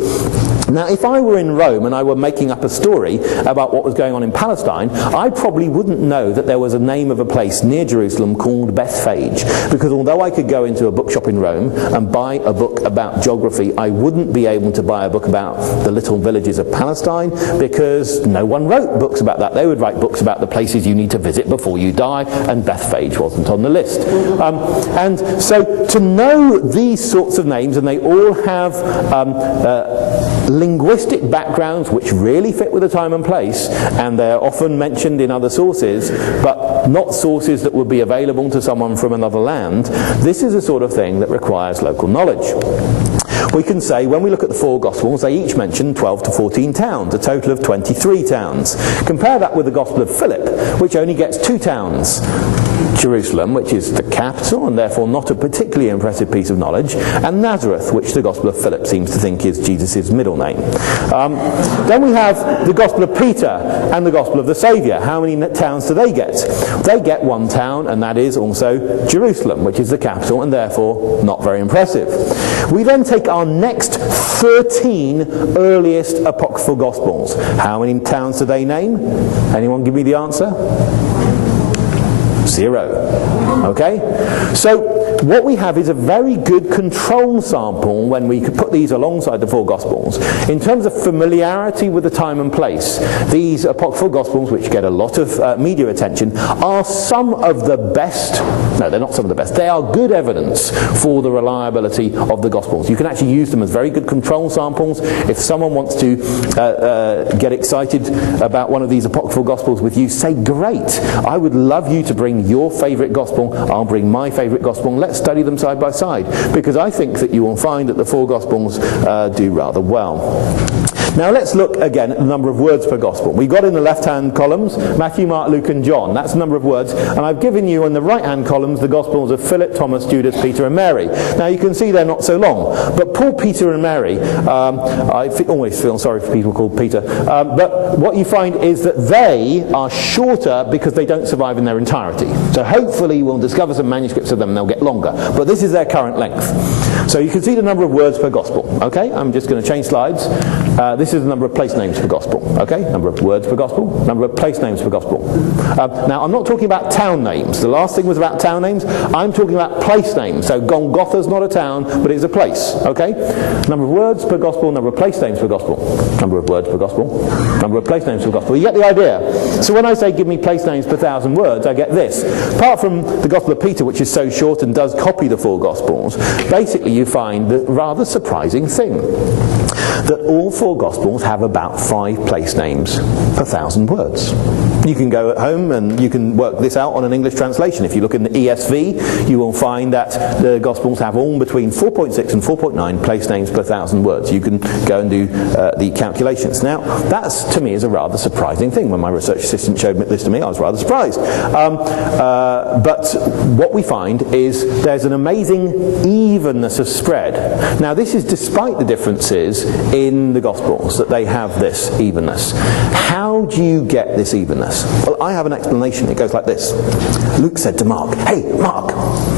Now, if I were in Rome and I were making up a story about what was going on in Palestine, I probably wouldn't know that there was a name of a place near Jerusalem called Bethphage, because although I could go into a bookshop in Rome and buy a book about geography, I wouldn't be able to buy a book about the little villages of Palestine, because no one wrote books about that. They would write books about the places you need to visit before you die, and Bethphage wasn't on the list. And so to know these sorts of names, and they all have linguistic backgrounds which really fit with the time and place, and they're often mentioned in other sources, but not sources that would be available to someone from another land, this is the sort of thing that requires local knowledge. We can say, when we look at the four Gospels, they each mention 12 to 14 towns, a total of 23 towns. Compare that with the Gospel of Philip, which only gets 2 towns. Jerusalem, which is the capital and therefore not a particularly impressive piece of knowledge, and Nazareth, which the Gospel of Philip seems to think is Jesus' middle name. Then we have the Gospel of Peter and the Gospel of the Saviour. How many towns do they get? They get 1 town, and that is also Jerusalem, which is the capital and therefore not very impressive. We then take our next 13 earliest Apocryphal Gospels. How many towns do they name? Anyone give me the answer? 0. Okay? So what we have is a very good control sample when we could put these alongside the 4 Gospels. In terms of familiarity with the time and place, these Apocryphal Gospels, which get a lot of media attention, are some of the best, no, they're not some of the best, they are good evidence for the reliability of the Gospels. You can actually use them as very good control samples. If someone wants to get excited about one of these Apocryphal Gospels with you, say, great, I would love you to bring your favourite Gospel, I'll bring my favourite Gospel, and let's study them side by side, because I think that you will find that the 4 Gospels do rather well. Now let's look again at the number of words per Gospel. We've got in the left-hand columns Matthew, Mark, Luke and John. That's the number of words. And I've given you in the right-hand columns the Gospels of Philip, Thomas, Judas, Peter and Mary. Now you can see they're not so long. But Paul, Peter and Mary, I always feel sorry for people called Peter, but what you find is that they are shorter because they don't survive in their entirety. So hopefully we'll discover some manuscripts of them and they'll get longer. But this is their current length. So you can see the number of words per Gospel. Okay, I'm just going to change slides. This is the number of place names per Gospel. Okay, number of words per Gospel, number of place names per Gospel. Now I'm not talking about town names. The last thing was about town names. I'm talking about place names. So Golgotha's not a town, but it's a place. Okay, number of words per Gospel, number of place names per Gospel, number of words per Gospel, number of place names per Gospel. You get the idea. So when I say give me place names per 1,000 words, I get this. Apart from the Gospel of Peter, which is so short and does copy the 4 Gospels, basically you find the rather surprising thing that all 4 Gospels have about 5 place names per 1,000 words. You can go at home and you can work this out on an English translation. If you look in the ESV, you will find that the Gospels have all between 4.6 and 4.9 place names per 1,000 words. You can go and do the calculations. Now, that's, to me, is a rather surprising thing. When my research assistant showed this to me, I was rather surprised. But what we find is there's an amazing evenness of spread. Now, this is despite the differences in the Gospels, that they have this evenness. How do you get this evenness? Well, I have an explanation. It goes like this. Luke said to Mark, "Hey, Mark,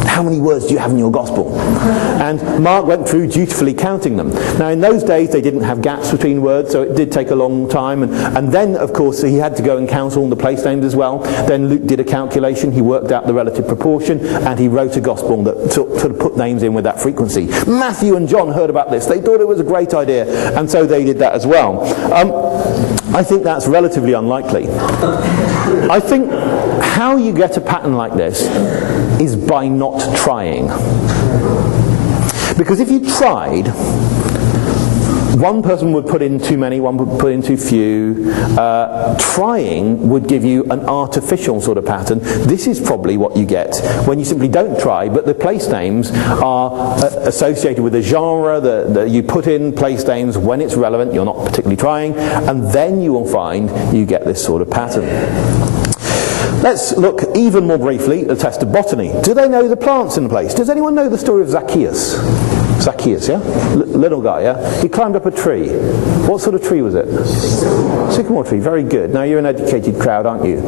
how many words do you have in your Gospel?" And Mark went through dutifully counting them. Now, in those days, they didn't have gaps between words, so it did take a long time. And then, of course, he had to go and count all the place names as well. Then Luke did a calculation. He worked out the relative proportion, and he wrote a Gospel that sort of put names in with that frequency. Matthew and John heard about this. They thought it was a great idea, and so they did that as well. I think that's relatively unlikely. I think how you get a pattern like this is by not trying. Because if you tried, one person would put in too many, one would put in too few. Trying would give you an artificial sort of pattern. This is probably what you get when you simply don't try, but the place names are associated with a genre. You put in place names when it's relevant, you're not particularly trying, and then you will find you get this sort of pattern. Let's look even more briefly at Attested Botany. Do they know the plants in the place? Does anyone know the story of Zacchaeus? Zacchaeus, yeah? Little guy, yeah? He climbed up a tree. What sort of tree was it? Sycamore tree, very good. Now, you're an educated crowd, aren't you?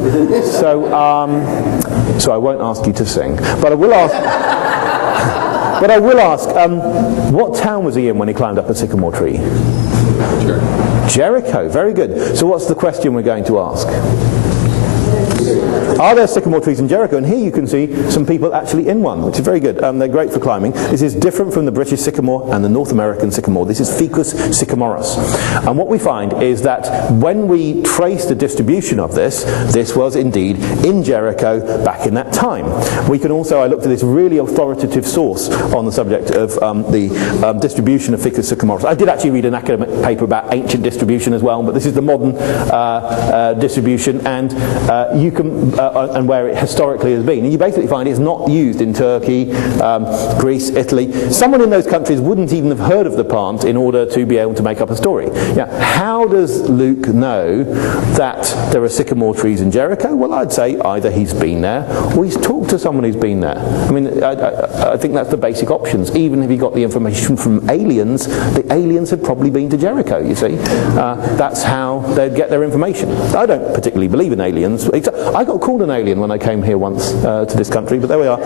So I won't ask you to sing. But I will ask... what town was he in when he climbed up a sycamore tree? Jericho, very good. So what's the question we're going to ask? Are there sycamore trees in Jericho? And here you can see some people actually in one, which is very good. They're great for climbing. This is different from the British sycamore and the North American sycamore. This is Ficus sycamorus. And what we find is that when we trace the distribution of this was indeed in Jericho back in that time. We can also, I looked at this really authoritative source on the subject of the distribution of Ficus sycamorus. I did actually read an academic paper about ancient distribution as well, but this is the modern distribution, and you can and where it historically has been. And you basically find it's not used in Turkey, Greece, Italy. Someone in those countries wouldn't even have heard of the plant in order to be able to make up a story. Now, how does Luke know that there are sycamore trees in Jericho? Well, I'd say either he's been there or he's talked to someone who's been there. I mean, I think that's the basic options. Even if he got the information from aliens, the aliens had probably been to Jericho, you see. That's how they'd get their information. I don't particularly believe in aliens. I got called an alien when I came here once to this country, but there we are.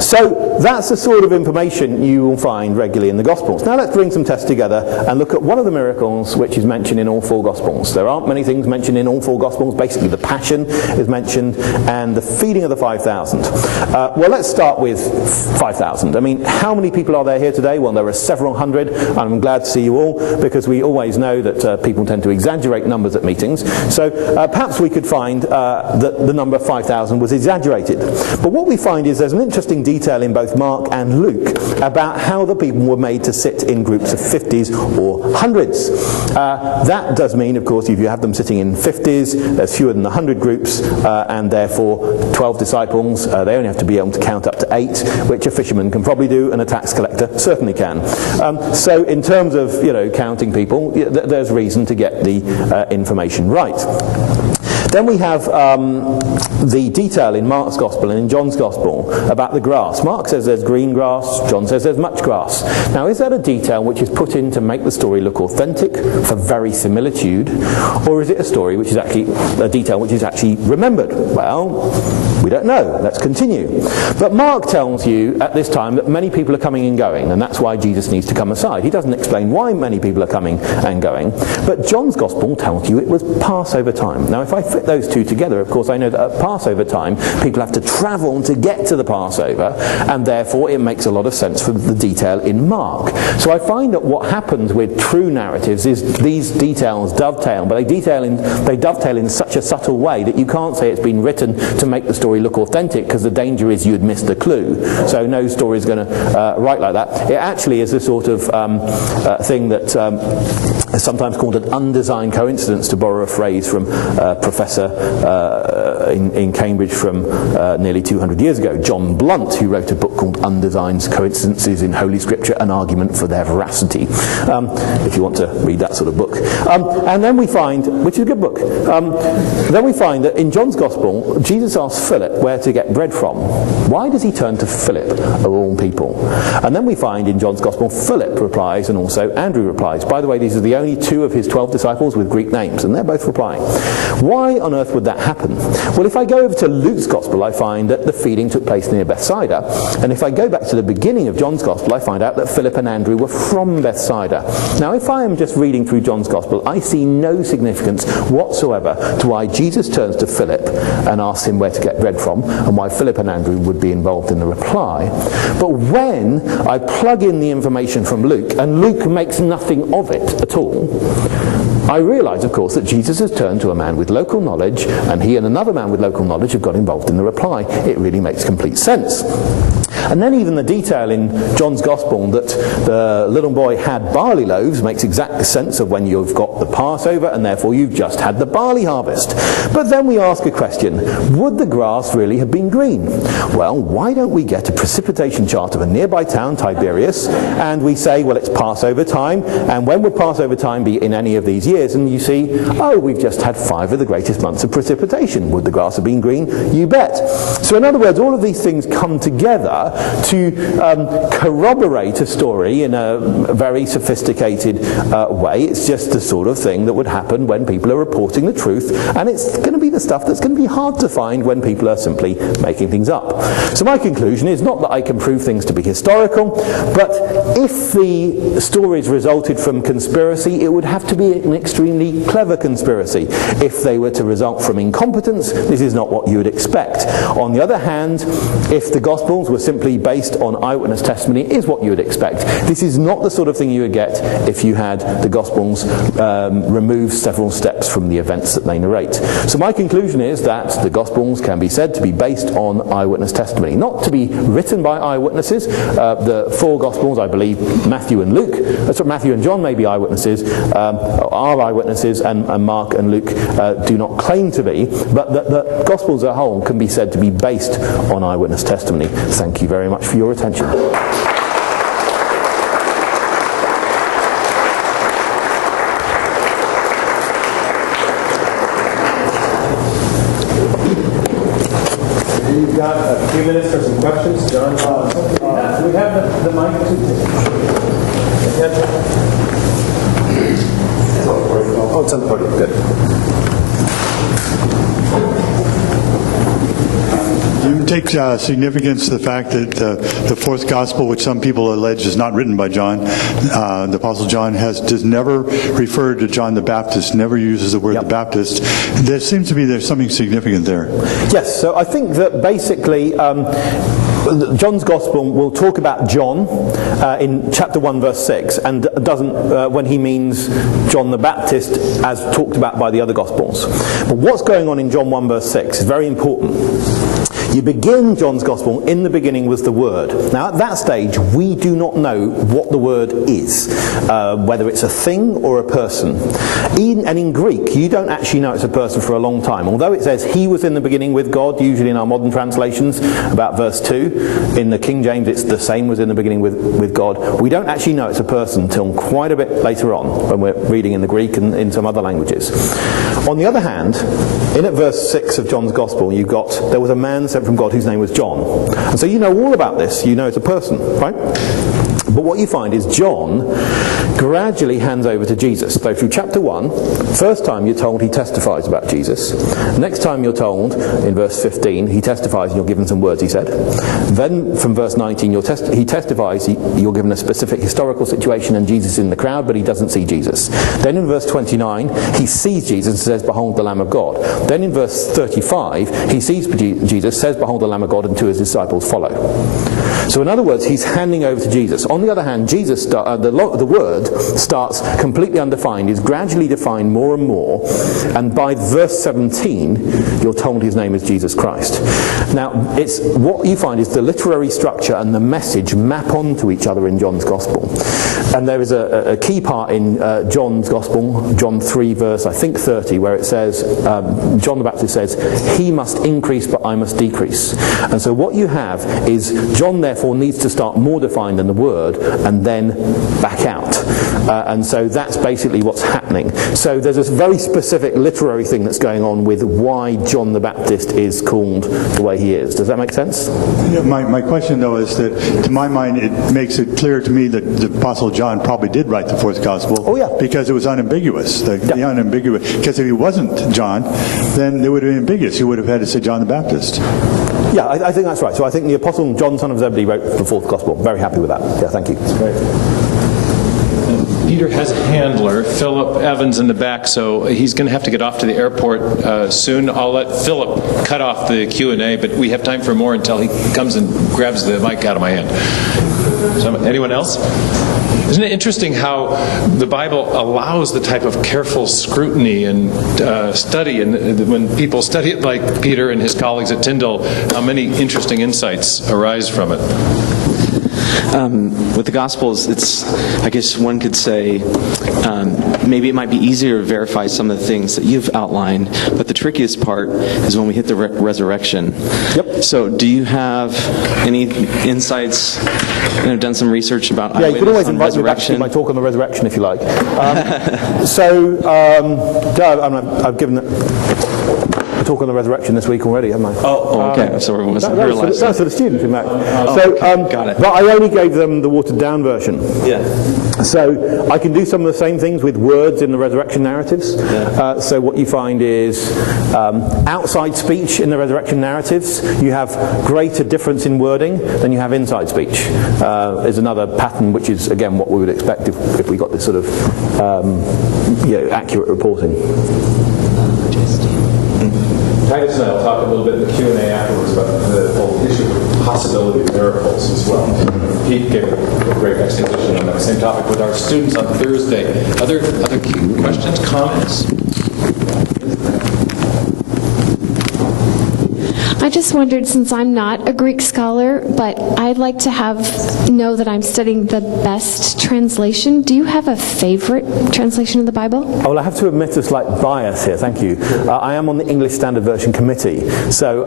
So that's the sort of information you will find regularly in the Gospels. Now let's bring some tests together and look at one of the miracles which is mentioned in all four Gospels. There aren't many things mentioned in all four Gospels. Basically the Passion is mentioned and the feeding of the 5,000. Well, let's start with 5,000. I mean, how many people are there here today? Well, there are several hundred, and I'm glad to see you all, because we always know that people tend to exaggerate numbers at meetings. So perhaps we could find that the number 5,000 was exaggerated. But what we find is there's an interesting detail in both Mark and Luke about how the people were made to sit in groups of 50s or hundreds. That does mean, of course, if you have them sitting in 50s, there's fewer than 100 groups, and therefore 12 disciples, they only have to be able to count up to 8, which a fisherman can probably do, and a tax collector certainly can. So in terms of, counting people, there's reason to get the information right. Then we have the detail in Mark's Gospel and in John's Gospel about the grass. Mark says there's green grass, John says there's much grass. Now, is that a detail which is put in to make the story look authentic, for verisimilitude, or is it a story which is actually a detail which is actually remembered? Well, we don't know. Let's continue. But Mark tells you at this time that many people are coming and going, and that's why Jesus needs to come aside. He doesn't explain why many people are coming and going, but John's Gospel tells you it was Passover time. Now, if I fit those two together, of course, I know that Passover time, people have to travel to get to the Passover, and therefore it makes a lot of sense for the detail in Mark. So I find that what happens with true narratives is these details dovetail, but they dovetail in such a subtle way that you can't say it's been written to make the story look authentic, because the danger is you'd miss the clue. So no story is going to write like that. It actually is a sort of thing that is sometimes called an undesigned coincidence, to borrow a phrase from a professor in Cambridge from nearly 200 years ago, John Blunt, who wrote a book called Undesigned Coincidences in Holy Scripture, an Argument for Their Veracity, if you want to read that sort of book. And then we find, which is a good book, then we find that in John's Gospel, Jesus asks Philip where to get bread from. Why does he turn to Philip, of all people? And then we find in John's Gospel, Philip replies, and also Andrew replies. By the way, these are the only two of his 12 disciples with Greek names, and they're both replying. Why on earth would that happen? Well, if I go over to Luke's Gospel, I find that the feeding took place near Bethsaida. And if I go back to the beginning of John's Gospel, I find out that Philip and Andrew were from Bethsaida. Now, if I am just reading through John's Gospel, I see no significance whatsoever to why Jesus turns to Philip and asks him where to get bread from, and why Philip and Andrew would be involved in the reply. But when I plug in the information from Luke, and Luke makes nothing of it at all, I realise, of course, that Jesus has turned to a man with local knowledge, and he and another man with local knowledge have got involved in the reply. It really makes complete sense. And then even the detail in John's Gospel that the little boy had barley loaves makes exact sense of when you've got the Passover, and therefore you've just had the barley harvest. But then we ask a question, would the grass really have been green? Well, why don't we get a precipitation chart of a nearby town, Tiberias, and we say, well, it's Passover time, and when would Passover time be in any of these years? And you see, oh, we've just had 5 of the greatest months of precipitation. Would the grass have been green? You bet. So in other words, all of these things come together to corroborate a story in a very sophisticated way. It's just the sort of thing that would happen when people are reporting the truth, and it's going to be the stuff that's going to be hard to find when people are simply making things up. So my conclusion is not that I can prove things to be historical, but if the stories resulted from conspiracy, it would have to be an extremely clever conspiracy. If they were to result from incompetence, this is not what you would expect. On the other hand, if the Gospels were simply based on eyewitness testimony, is what you would expect. This is not the sort of thing you would get if you had the Gospels remove several steps from the events that they narrate. So my conclusion is that the Gospels can be said to be based on eyewitness testimony, not to be written by eyewitnesses. The 4 Gospels, I believe, Matthew and John may be eyewitnesses, are eyewitnesses, and Mark and Luke do not claim to be, but the Gospels as a whole can be said to be based on eyewitness testimony. Thank you very much for your attention. We've got a few minutes for some questions. John, do we have the mic? Oh, it's on the podium. Good. Do you take significance to the fact that the 4th Gospel, which some people allege is not written by John, the Apostle John does never refer to John the Baptist, never uses the word the Baptist? There seems to be there's something significant there. Yes, so I think that basically John's Gospel will talk about John in chapter 1 verse 6, and doesn't when he means John the Baptist as talked about by the other Gospels. But what's going on in John 1 verse 6 is very important. You begin John's Gospel, in the beginning was the Word. Now at that stage we do not know what the Word is, whether it's a thing or a person. And in Greek you don't actually know it's a person for a long time. Although it says he was in the beginning with God, usually in our modern translations, about verse 2. In the King James it's the same was in the beginning with God. We don't actually know it's a person until quite a bit later on, when we're reading in the Greek and in some other languages. On the other hand, in at verse 6 of John's Gospel you've got, there was a man sent from God whose name was John. And so you know all about this. You know it's a person, right? But what you find is John gradually hands over to Jesus. So through chapter 1, first time you're told he testifies about Jesus. Next time you're told, in verse 15, he testifies and you're given some words he said. Then from verse 19, he testifies, you're given a specific historical situation and Jesus is in the crowd, but he doesn't see Jesus. Then in verse 29, he sees Jesus and says, behold the Lamb of God. Then in verse 35, he sees Jesus, says, behold the Lamb of God, and 2 of his disciples follow. So in other words, he's handing over to Jesus. On the other hand, Jesus, the word starts completely undefined, is gradually defined more and more, and by verse 17, you're told his name is Jesus Christ. Now, what you find is the literary structure and the message map onto each other in John's Gospel. And there is a key part in John's Gospel, John 3 verse, I think 30, where it says, John the Baptist says, he must increase but I must decrease. And so what you have is John therefore needs to start more defined than the word and then back out. And so that's basically what's happening. So there's this very specific literary thing that's going on with why John the Baptist is called the way he is. Does that make sense? Yeah, my question, though, is that, to my mind, it makes it clear to me that the Apostle John probably did write the fourth Gospel. Oh, yeah. Because it was unambiguous. The unambiguous. Because if he wasn't John, then it would have been ambiguous. He would have had to say John the Baptist. Yeah, I think that's right. So I think the Apostle John, son of Zebedee, wrote the fourth Gospel. Very happy with that. Yeah, thank you. That's great. Peter has a handler, Philip Evans, in the back, so he's going to have to get off to the airport soon. I'll let Philip cut off the Q&A, but we have time for more until he comes and grabs the mic out of my hand. So, anyone else? Isn't it interesting how the Bible allows the type of careful scrutiny and study, and when people study it like Peter and his colleagues at Tyndall, how many interesting insights arise from it? With the Gospels, I guess one could say, maybe it might be easier to verify some of the things that you've outlined, but the trickiest part is when we hit the resurrection. Yep. So do you have any insights, and have done some research about you can always invite me back to my talk on the resurrection if you like. I've given a talk on the resurrection this week already, haven't I? Oh, okay. So it wasn't her last. That's for the students, in fact. Got it. But I only gave them the watered-down version. Yeah. So I can do some of the same things with words in the resurrection narratives. Yeah. So what you find is outside speech in the resurrection narratives, you have greater difference in wording than you have inside speech. Is another pattern, which is again what we would expect if we got this sort of accurate reporting. Titus and I will talk a little bit in the Q&A afterwards about the whole issue of possibility of miracles as well. Pete gave a great exposition on that same topic with our students on Thursday. Other questions, comments? I just wondered, since I'm not a Greek scholar, but I'd like to know that I'm studying the best translation. Do you have a favorite translation of the Bible? Well, I have to admit a slight bias here, thank you. I am on the English Standard Version Committee, so...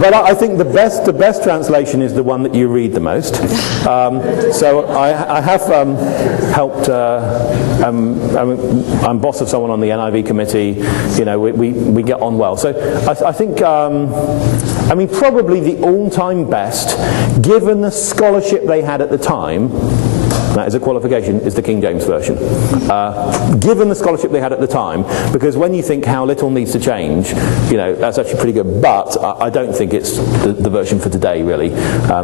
but I think the best translation is the one that you read the most. So I have helped. I'm boss of someone on the NIV committee. We get on well. So I think. Probably the all-time best, given the scholarship they had at the time. That is a qualification, is the King James Version. Given the scholarship they had at the time, because when you think how little needs to change, that's actually pretty good. But I don't think it's the version for today, really,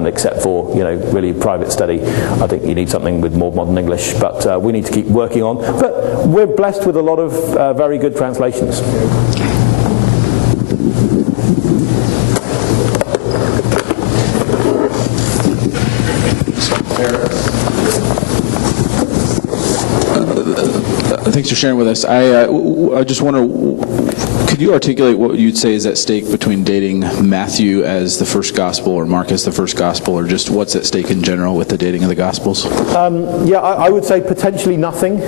except for, really private study. I think you need something with more modern English, but we need to keep working on. But we're blessed with a lot of very good translations. Thanks for sharing with us. I just wonder, could you articulate what you'd say is at stake between dating Matthew as the first gospel or Mark as the first gospel, or just what's at stake in general with the dating of the gospels? I would say potentially nothing.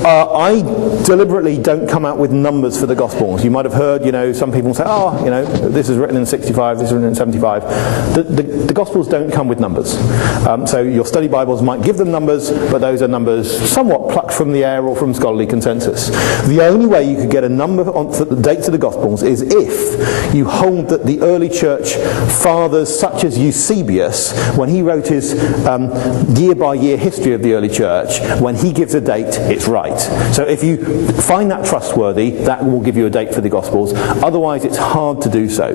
I deliberately don't come out with numbers for the gospels. You might have heard, some people say, this is written in 65, this is written in 75. The gospels don't come with numbers. So your study Bibles might give them numbers, but those are numbers somewhat plucked from the air or from scholarly consensus. The only way you could get a number on the dates of the Gospels is if you hold that the early church fathers, such as Eusebius, when he wrote his year-by-year history of the early church, when he gives a date, it's right. So if you find that trustworthy, that will give you a date for the Gospels. Otherwise, it's hard to do so.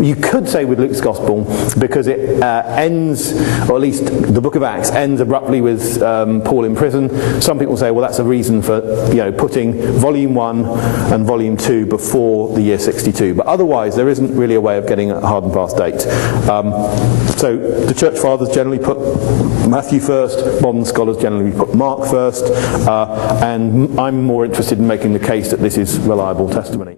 You could say with Luke's Gospel, because it ends, or at least the book of Acts ends abruptly with Paul in prison. Some people say, well, that's a reason for putting volume 1 and volume 2 before the year 62. But otherwise, there isn't really a way of getting a hard and fast date. So the church fathers generally put Matthew first, modern scholars generally put Mark first, and I'm more interested in making the case that this is reliable testimony.